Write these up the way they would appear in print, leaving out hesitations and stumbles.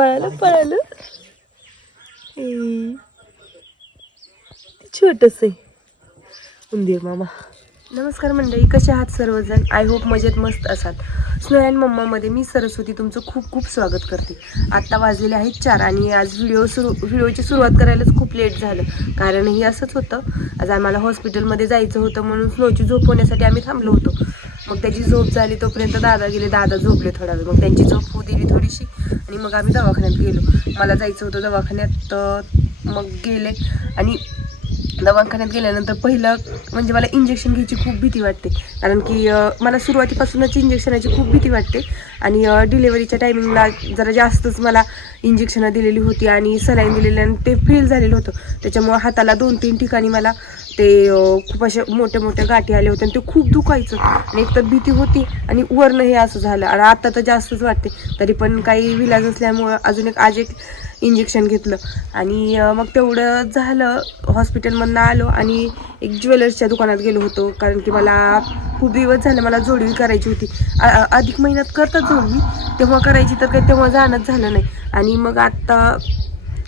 पळालं छोटस आहे उंदीर मामा. नमस्कार मंडळी, कसे आहात सर्वजण? आय होप मजेत मस्त असाल. स्नो अँड मम्मामध्ये मी सरस्वती तुमचं खूप खूप स्वागत करते. आत्ता वाजलेले आहेत 4 आणि आज व्हिडिओची सुरुवात करायलाच खूप लेट झालं. कारण हे असंच होतं, आज आम्हाला हॉस्पिटलमध्ये जायचं होतं म्हणून स्नोची झोप होण्यासाठी आम्ही थांबलो होतो. मग त्याची झोप झाली तोपर्यंत दादा गेले, दादा झोपले थोडा वेळ, मग त्यांची झोप होऊ दिली थोडीशी आणि मग आम्ही दवाखान्यात गेलो. मला जायचं होतं दवाखान्यात, मग गेले आणि दवाखान्यात गेल्यानंतर पहिलं म्हणजे मला इंजेक्शन घ्यायची खूप भीती वाटते. कारण की मला सुरुवातीपासूनच इंजेक्शनाची खूप भीती वाटते आणि डिलेवरीच्या टायमिंगला जरा जास्तच मला इंजेक्शनं दिलेली होती आणि सलाईन दिलेली आणि ते फेल झालेलं होतं. त्याच्यामुळं हाताला 2-3 ठिकाणी मला ते खूप अशा मोठ्या मोठ्या गाठी आल्या होत्या आणि ते खूप दुखायचं आणि एकतर भीती होती आणि वरनं हे असं झालं आणि आता तर जास्तच वाटते. तरी पण काही विलाज असल्यामुळं अजून आज एक इंजेक्शन घेतलं आणि मग तेवढं झालं. हॉस्पिटलमधनं आलो आणि एक ज्वेलर्सच्या दुकानात गेलो होतो. कारण की मला खूप दिवस झाले मला जोडवी करायची होती. अधिक महिन्यात करतात जोडवी, तेव्हा करायची तर काही तेव्हा जाणंच झालं नाही. आणि मग आत्ता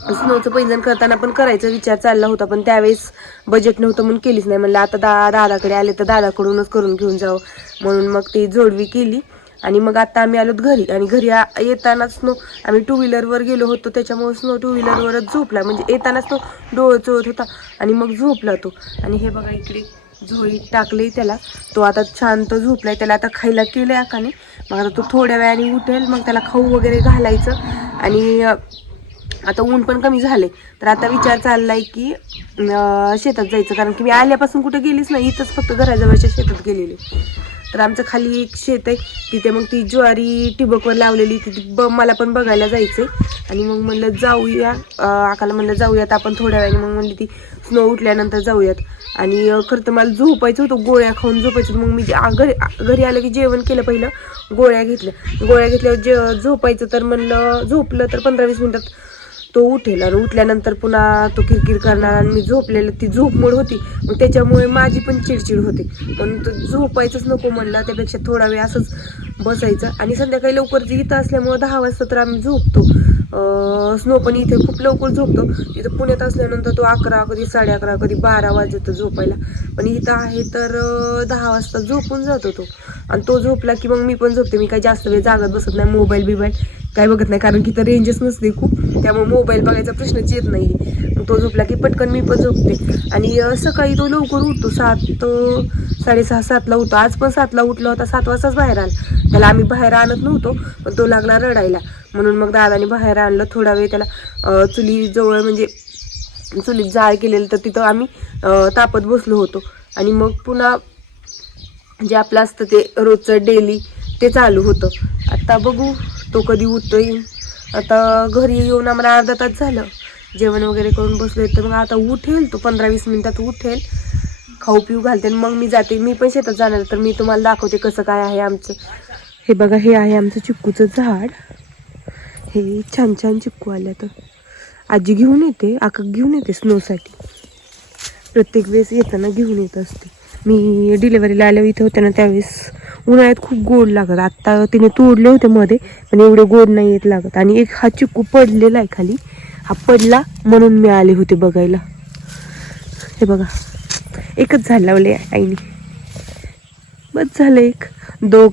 स्नोचं पैंजण करताना पण करायचा विचार चालला होता, पण त्यावेळेस बजेट नव्हतं म्हणून केलीच नाही. म्हणलं आता दादाकडे आले तर दादाकडूनच करून घेऊन जावं म्हणून मग ती जोडवी केली. आणि मग आता आम्ही आलोत घरी आणि घरी येतानाच स्नो आम्ही 2 व्हीलरवर गेलो होतो. त्याच्यामुळे स्नो 2 व्हीलरवरच झोपला. म्हणजे येतानाच तो डोळं चोळत होता आणि मग झोपला तो. आणि हे बघा इकडे झोळी टाकली त्याला, तो आता शांत झोपलाय. त्याला आता खायला केलंय आकाने. मग आता तो थोड्या वेळाने उठेल, मग त्याला खाऊ वगैरे घालायचं. आणि आता ऊन पण कमी झाले तर आता विचार चाललाय की शेतात जायचं. कारण की मी आल्यापासून कुठे गेलीच नाही, इथंच फक्त घराजवळच्या शेतात गेलेली. तर आमचं खाली एक शेत आहे, तिथे मग ती ज्वारी ठिबकवर लावलेली, तिथे मला पण बघायला जायचंय. आणि मग म्हणलं जाऊया, आकाला म्हणलं जाऊयात आपण थोड्या वेळाने. मग म्हणली ती स्नो उठल्यानंतर जाऊयात. आणि खरं तर मला झोपायचं होतं, गोळ्या खाऊन झोपायचं. मग मी घरी आलं की जेवण केलं, पहिलं गोळ्या घेतल्यावर झोपायचं. तर म्हणलं झोपलं तर 15-20 मिनिटात तो उठेल आणि उठल्यानंतर पुन्हा तो किरकिर करणार आणि मी झोपलेलं, ती झोपमोड होती. मग त्याच्यामुळे माझी पण चिडचिड होते म्हणून तो झोपायचंच नको म्हणला. त्यापेक्षा थोडा वेळ असंच बसायचं. आणि संध्याकाळी लवकर इथं असल्यामुळे 10 वाजता तर आम्ही झोपतो. स्नो पण इथे खूप लवकर झोपतो. इथं पुण्यात असल्यानंतर तो 11, कधी 11:30, कधी 12 वाजतो झोपायला. पण इथं आहे तर 10 वाजता झोपून जातो तो. आणि तो झोपला की मग मी पण झोपते. मी काही जास्त वेळ जागत बसत नाही, मोबाईल काय बघत नाही. कारण की तर रेंजच नसते खूप, त्यामुळे मोबाईल बघायचा प्रश्नच येत नाही. मग तो झोपला की पटकन मी पण झोपते. आणि सकाळी तो लवकर उठतो, 6:30-7ला उठतो. आज पण 7ला उठला होता, 7 वाजताच बाहेर आला. त्याला आम्ही बाहेर आणत नव्हतो, पण तो लागला रडायला म्हणून मग दादाने बाहेर आणलं. थोडा वेळ त्याला चुलीजवळ म्हणजे चुलीत जाळ केलेलं तर तिथं आम्ही तापत बसलो होतो. आणि मग पुन्हा जे आपलं असतं ते रोजचं डेली ते चालू होतं. आता बघू तो कधी उठतोय. आता घरी येऊन आम्हाला अर्धा तास झालं, जेवण वगैरे करून बसलोय. तर मग आता उठेल तो, 15-20 मिनिटात उठेल, खाऊ पिऊ घालते मग मी जाते. मी पण शेतात जाणार, तर मी तुम्हाला दाखवते कसं काय आहे आमचं. हे बघा, हे आहे आमचं चिक्कूचं झाड. हे छान छान चिक्कू आल्या. तर आजी घेऊन येते, आका घेऊन येते स्नोसाठी. प्रत्येक वेळेस येताना घेऊन येत असते. मी डिलेवरीला आल्यावर इथे होते ना, त्यावेळेस उन्हाळ्यात खूप गोड लागत. आत्ता तिने तोडले होते मध्ये, पण एवढे गोड नाही येत लागत. आणि एक हा चिक्कू पडलेला आहे खाली, हा पडला म्हणून मी आले होते बघायला. हे बघा, एकच झाड लावले आईने, बस झालं एक.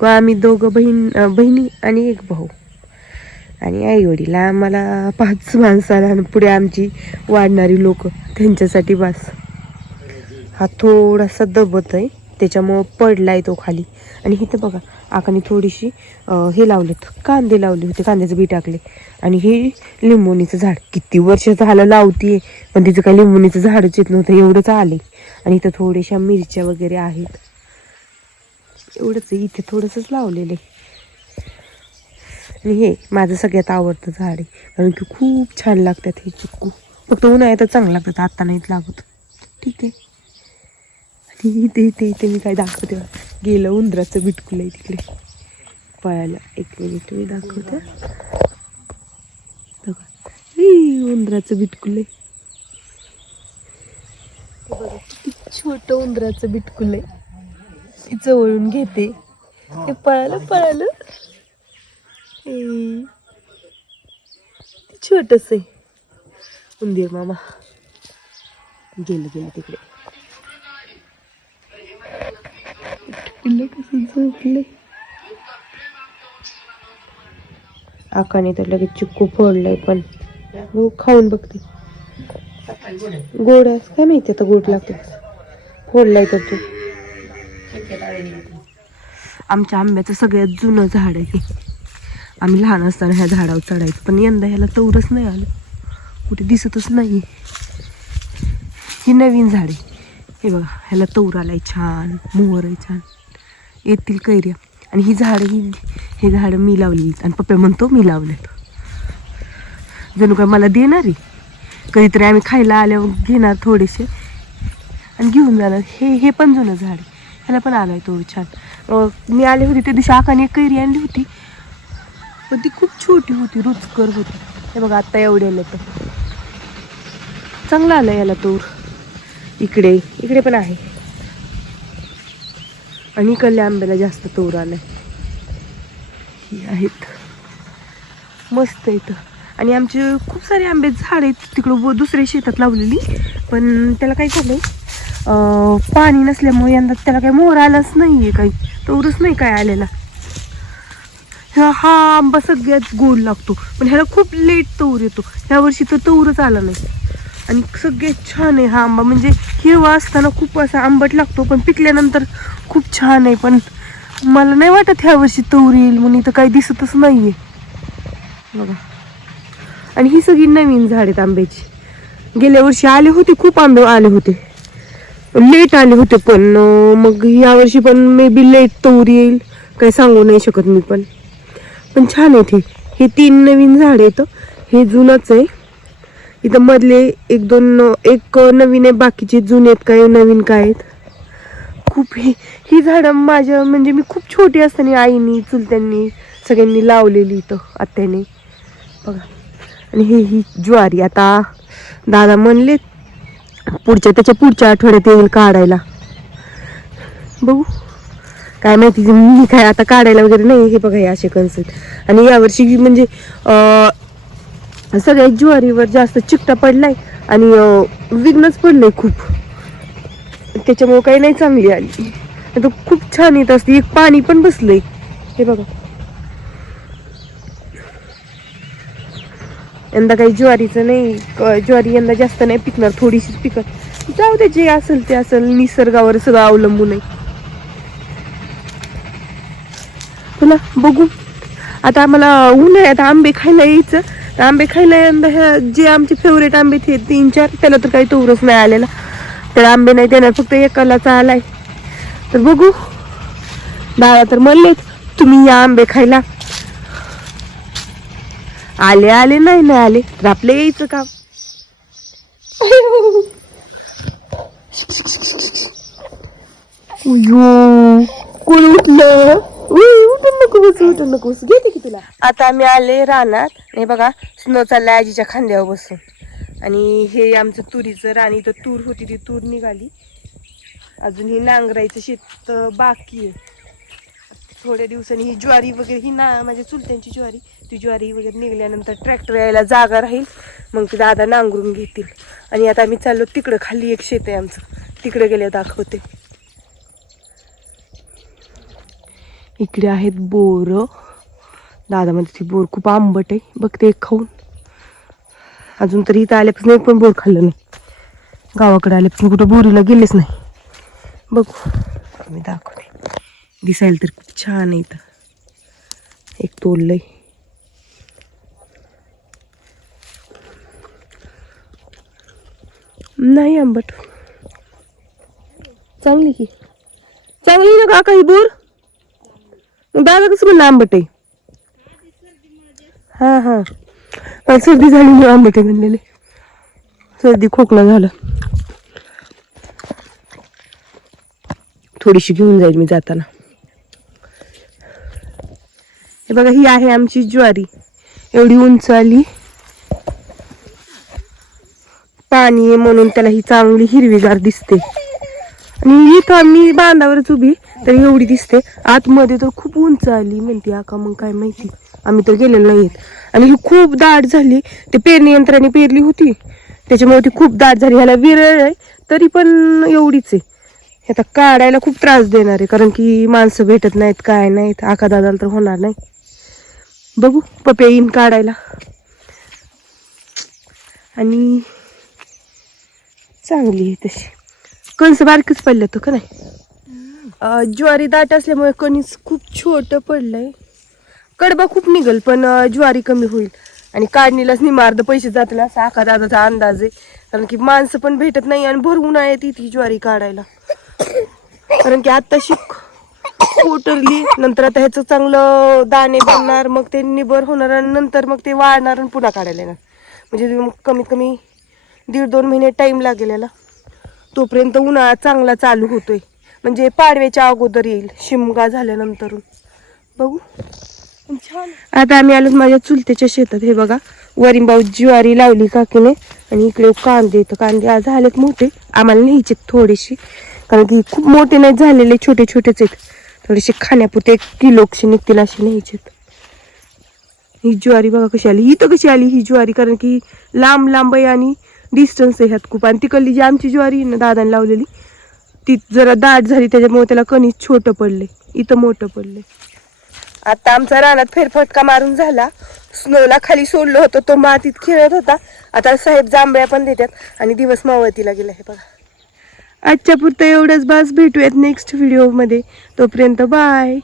आम्ही दोघं बहिणी आणि एक भाऊ. आणि आई वडील आम्हाला 5 माणसाला आणि पुढे आमची वाढणारी लोक, त्यांच्यासाठी बस. हा थोडासा दबत आहे, त्याच्यामुळं पडलाय तो खाली. आणि इथे बघा, आकाने थोडीशी हे लावलेत, कांदे लावले होते, कांद्याचं बी टाकले. आणि हे लिंबोणीचं झाड किती वर्ष झालं लावतीये, पण तिचं काही लिंबोणीचं झाडच येत नव्हतं, एवढंच आले. आणि इथं थोड्याशा मिरच्या वगैरे आहेत, एवढंच आहे. इथे थोडंसंच लावलेलं आहे. आणि हे माझं सगळ्यात आवडतं झाड आहे, कारण की खूप छान लागतात हे चिक्कू. फक्त उन्हाळ्यातच चांगलं लागतात, आता नाहीत लागत. ठीक आहे. आणि इथे मी काय दाखवते, गेलं उंदराचं बिटकुल आहे तिकडे पळायला. 1 मिनिट मी दाखवते बघा. उंदराचं बिटकुल आहे बघा, किती छोटं उंदराचं बिटकुल आहे. जवळून घेते, ते पळालं. छोटस आहे. उंदीर मामा गेले तिकडे. पिल्लू कसं झोपले. आकाने तर लगेच चिक्कू फोडलाय, पण हो खाऊन बघते. गोड आहे काय माहिती, आता गोड लागते. फोडलाय तर तू. आमच्या आंब्याचं सगळ्यात जुनं झाड आहे हे. आम्ही लहान असताना ह्या झाडावर चढायचं, पण यंदा ह्याला तवरच नाही आलं, कुठे दिसतच नाही. ही नवीन झाड आहे हे बघा, ह्याला तौर आलाय छान, मोहर आहे छान, येतील कैऱ्या. आणि ही झाड हे झाड मी लावली, आणि पप्पा म्हणतो मी लावलेत. जणू काय मला देणार आहे. कधीतरी आम्ही खायला आल्यावर घेणार थोडेसे आणि घेऊन जाणार. हे पण जुनं झाड आहे, ह्याला पण आलाय तो छान. मी आले होते त्या दिवशी आकाने एक कैरी आणली होती, पण ती खूप छोटी होती, रुचकर होती. हे बघा आता एवढे आलं तर चांगलं आलं याला तोर. इकडे पण आहे, आणि इकडल्या आंब्याला जास्त तोर आलाय. ही आहेत मस्त इथं. आणि आमचे खूप सारे आंबे झाड आहेत तिकडं दुसऱ्या शेतात लावलेली, पण त्याला काय झालंय, पाणी नसल्यामुळे यंदा त्याला काही मोहर आलाच नाहीये, काही तोरच नाही काय आलेला. हा आंबा सगळ्यात गोड लागतो, पण ह्याला खूप लेट तोर येतो. ह्या वर्षी तर तोरच आला नाही. आणि सगळ्यात छान आहे हा आंबा, म्हणजे हिरवा असताना खूप असा आंबट लागतो, पण पिकल्यानंतर खूप छान आहे. पण मला नाही वाटत ह्या वर्षी तोर येईल म्हणून, इथं काही दिसतच नाहीये बघा. आणि ही सगळी नवीन झाड आहेत आंब्याची. गेल्या वर्षी आले होते, खूप आंबे आले होते, लेट आले होते, पण मग या वर्षी पण मे बी लेट तोर येईल, काही सांगू नाही शकत मी. पण छान आहेत हे 3 नवीन झाड आहेत. हे जुनच आहे. इथं मधले एक नवीन आहे, बाकीचे जुने आहेत, काय नवीन काय आहेत. खूप ही झाडं माझ्या म्हणजे मी खूप छोटी असताना आईनी चुलत्यांनी सगळ्यांनी लावलेली इथं, आत्याने बघा. आणि ही ज्वारी आता दादा म्हणले त्याच्या पुढच्या आठवड्यात येईल काढायला. बघू काय माहिती, मी काय आता काढायला वगैरे नाही. हे बघा हे असे कणस. आणि यावर्षी म्हणजे सगळ्या ज्वारीवर जास्त चिकटा पडलाय आणि विघ्नच पडलंय खूप, त्याच्यामुळे काही नाही चांगली आली. आता खूप छान येत असते. एक पाणी पण बसलंय हे बघा. यंदा काही ज्वारीचं नाही, ज्वारी यंदा जास्त नाही पिकणार, थोडीशीच पिकत. जाऊ दे, जे असेल ते असेल, निसर्गावर सगळं अवलंबून आहे. तुला बघू आता आम्हाला उन्हाळ्यात आंबे खायला यायचं, तर आंबे खायला यंदा ह्या जे आमचे फेवरेट आंबे ते 3-4, त्याला तर काही तोरच नाही आलेला. त्याला आंबे नाही देणार, फक्त एकालाचा आलाय. तर बघू, दादा तर म्हणले तुम्ही या आंबे खायला. आले नाही आले तर आपलं यायचं काम. कोण उठलं? उठून नको घेते की तुला. आता आम्ही आले रानात. हे बघा स्नो चाललाय आजीच्या खांद्यावर बसून. आणि हे आमचं तुरीचं रान, इथं तूर होती ती तूर निघाली. अजून ही नांगरायचं शेत बाकी आहे. थोड्या दिवसांनी ही ज्वारी वगैरे, ही माझ्या चुलत्यांची ज्वारी, ती ज्वारी वगैरे निघल्यानंतर ट्रॅक्टर यायला जागा राहील, मग ते दादा नांगरून घेतील. आणि आता आम्ही चाललो तिकडं, खाली एक शेत आहे आमचं, तिकडे गेले दाखवते. इकडे आहेत बोर. दादा म्हणते ती बोर खूप आंबट आहे, बघते एक खाऊन. अजून तरी इथं आल्यापासून एक पण बोर खाल्लं नाही. गावाकडे आल्यापासून कुठं बोरीला गेलेच नाही. बघू मी दाखवते. दिसायला तर खूप छान आहे. इथं एक तोडलंय. नाही आंबट, चांगली की चांगली ना काका ही बोर. दादा कसं म्हणलं आंबट आहे? हा सर्दी झाली म्हणून आंबट आहे म्हणलेले. सर्दी खोकला झाला. थोडीशी घेऊन जाईल मी जाताना. हे बघा ही आहे आमची ज्वारी, एवढी उंच आली. पाणी आहे म्हणून त्याला ही चांगली हिरवीगार दिसते. आणि इथं मी बांधावरच उभी तर एवढी दिसते. आतमध्ये तर खूप उंच आली म्हणते आका, मग काय माहिती, आम्ही तर गेलेलो नाहीत. आणि ही खूप दाट झाली. ते पेरणी यंत्राने पेरली होती त्याच्यामुळे ती खूप दाट झाली. ह्याला विरळ आहे तरी पण एवढीच आहे. हे आता काढायला खूप त्रास देणार आहे कारण की माणसं भेटत नाहीत, काय नाहीत. आका दादाला तर होणार नाही. बघू पप्या येईन काढायला. आणि चांगली आहे तशी. कणस बारकीच पडलं तर का नाही. ज्वारी दाट असल्यामुळे कणीस खूप छोटं पडलंय. कडबा खूप निघल पण ज्वारी कमी होईल आणि काढणीलाच निमार्द पैसे जातील असा आका दादाचा अंदाज आहे. कारण की माणसं पण भेटत नाही आणि भर उन्हाळ्यात येते ज्वारी काढायला. कारण की आत्ताशी कोटरली, नंतर आता ह्याचं चांगलं दाणे बनणार, मग ते निबर होणार आणि नंतर मग ते वाळणार आणि पुन्हा काढायला येणार. म्हणजे कमीत कमी 1.5-2 महिने टाइम लागेल याला. तोपर्यंत उन्हाळा चांगला चालू होतोय. म्हणजे पाडव्याच्या अगोदर येईल शिमगा झाल्यानंतर. बघू. छान. आता आम्ही आलो माझ्या चुलत्याच्या शेतात. हे बघा वरींबाऊ ज्वारी लावली काकीने आणि इकडे कांदे. तर कांदे आज झालेत मोठे, आम्हाला न्यायचे थोडेसे कारण की खूप मोठे नाही झालेले, छोटे छोटेच आहेत. थोडेसे खाण्यापुरते 1 किलोचे निघतील असे न्यायचेत. ही ज्वारी बघा कशी आली. ही तर कशी आली ही ज्वारी कारण की लांब लांब आहे आणि डिस्टन्स आहे ह्यात खूप. आणि तिकडली जी आमची ज्वारी ना दादाने लावलेली ती जरा दाट झाली त्याच्यामुळे त्याला कणीस छोटं पडले, इथं मोठं पडले. आता आमचा रानात फेरफटका मारून झाला. स्नोला खाली सोडलं होतं, तो मातीत खेळत होता. आता साहेब जांभळ्या पण देतात आणि दिवस मावळतीला गेला. हे बघा. आजच्या पुरतं एवढंच. बस भेटूयात नेक्स्ट व्हिडिओमध्ये. तोपर्यंत बाय.